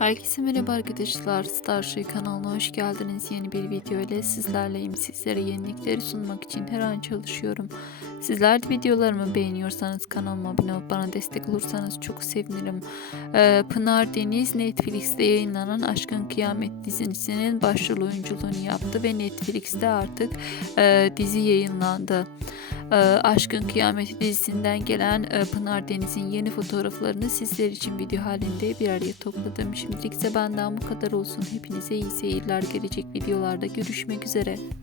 Herkese merhaba arkadaşlar. Starship kanalına hoş geldiniz. Yeni bir video ile sizlerleyim. Sizlere yenilikleri sunmak için her an çalışıyorum. Sizler de videolarımı beğeniyorsanız kanalıma abone olup bana destek olursanız çok sevinirim. Ee, Pınar Deniz Netflix'te yayınlanan Aşkın Kıyamet dizisinin başrol oyunculuğunu yaptı ve Netflix'te artık e, dizi yayınlandı. Ee, Aşkın Kıyameti dizisinden gelen e, Pınar Deniz'in yeni fotoğraflarını sizler için video halinde bir araya topladım. Şimdilik ise benden bu kadar olsun. Hepinize iyi seyirler. Gelecek videolarda görüşmek üzere.